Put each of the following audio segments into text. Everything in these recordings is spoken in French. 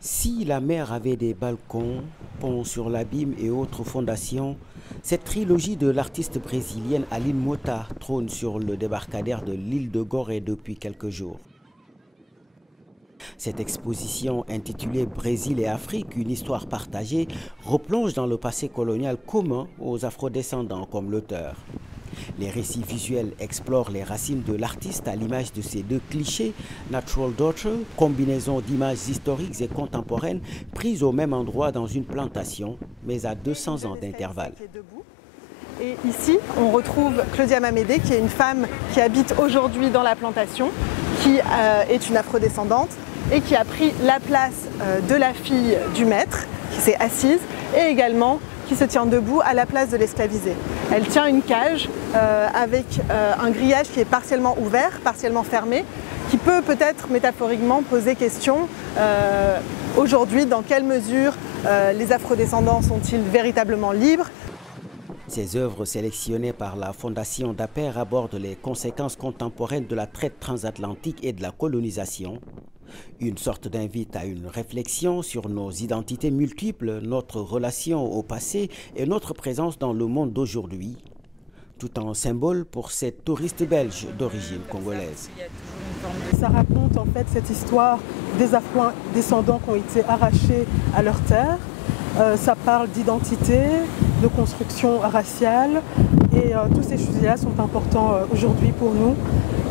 Si la mer avait des balcons, ponts sur l'abîme et autres fondations, cette trilogie de l'artiste brésilienne Aline Motta trône sur le débarcadère de l'île de Gorée depuis quelques jours. Cette exposition intitulée Brésil et Afrique, une histoire partagée, replonge dans le passé colonial commun aux afrodescendants comme l'auteur. Les récits visuels explorent les racines de l'artiste à l'image de ces deux clichés, Natural Daughter, combinaison d'images historiques et contemporaines prises au même endroit dans une plantation, mais à 200 ans d'intervalle. Et ici, on retrouve Claudia Mamédé, qui est une femme qui habite aujourd'hui dans la plantation, qui est une afrodescendante et qui a pris la place de la fille du maître, qui s'est assise, et également qui se tient debout à la place de l'esclavisée. Elle tient une cage avec un grillage qui est partiellement ouvert, partiellement fermé, qui peut peut-être métaphoriquement poser question aujourd'hui, dans quelle mesure les afrodescendants sont-ils véritablement libres? Ces œuvres sélectionnées par la Fondation Dapper abordent les conséquences contemporaines de la traite transatlantique et de la colonisation. Une sorte d'invite à une réflexion sur nos identités multiples, notre relation au passé et notre présence dans le monde d'aujourd'hui, tout en symbole pour cette touriste belge d'origine congolaise. Ça raconte en fait cette histoire des afro-descendants qui ont été arrachés à leur terre. Ça parle d'identité, de construction raciale et tous ces sujets-là sont importants aujourd'hui pour nous,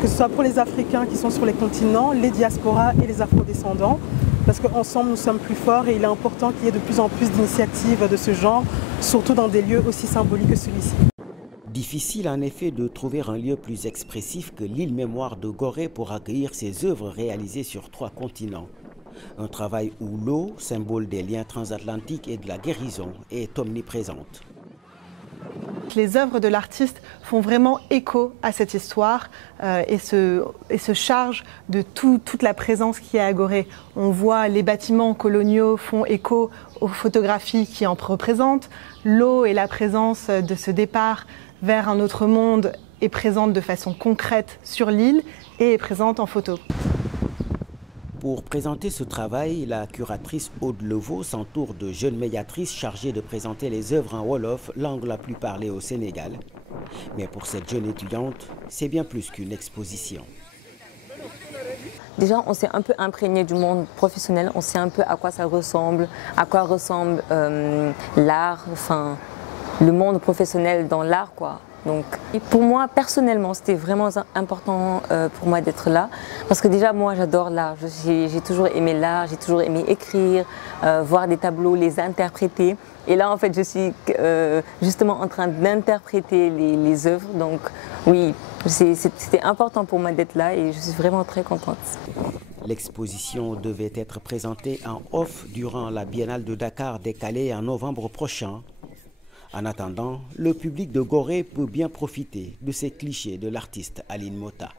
que ce soit pour les Africains qui sont sur les continents, les diasporas et les afro-descendants, parce qu'ensemble nous sommes plus forts et il est important qu'il y ait de plus en plus d'initiatives de ce genre, surtout dans des lieux aussi symboliques que celui-ci. Difficile en effet de trouver un lieu plus expressif que l'île Mémoire de Gorée pour accueillir ces œuvres réalisées sur 3 continents. Un travail où l'eau, symbole des liens transatlantiques et de la guérison, est omniprésente. Les œuvres de l'artiste font vraiment écho à cette histoire et se chargent de toute la présence qui est à Gorée. On voit les bâtiments coloniaux font écho aux photographies qui en représentent. L'eau et la présence de ce départ vers un autre monde est présente de façon concrète sur l'île et est présente en photo. Pour présenter ce travail, la curatrice Aude Levaux s'entoure de jeunes médiatrices chargées de présenter les œuvres en Wolof, langue la plus parlée au Sénégal. Mais pour cette jeune étudiante, c'est bien plus qu'une exposition. Déjà, on s'est un peu imprégné du monde professionnel, on sait un peu à quoi ça ressemble, à quoi ressemble l'art, enfin, le monde professionnel dans l'art, quoi. Donc, pour moi, personnellement, c'était vraiment important pour moi d'être là. Parce que déjà, moi, j'adore l'art. J'ai toujours aimé l'art, j'ai toujours aimé écrire, voir des tableaux, les interpréter. Et là, en fait, je suis justement en train d'interpréter les œuvres. Donc, oui, c'était important pour moi d'être là et je suis vraiment très contente. L'exposition devait être présentée en off durant la Biennale de Dakar décalée en novembre prochain. En attendant, le public de Gorée peut bien profiter de ces clichés de l'artiste Aline Motta.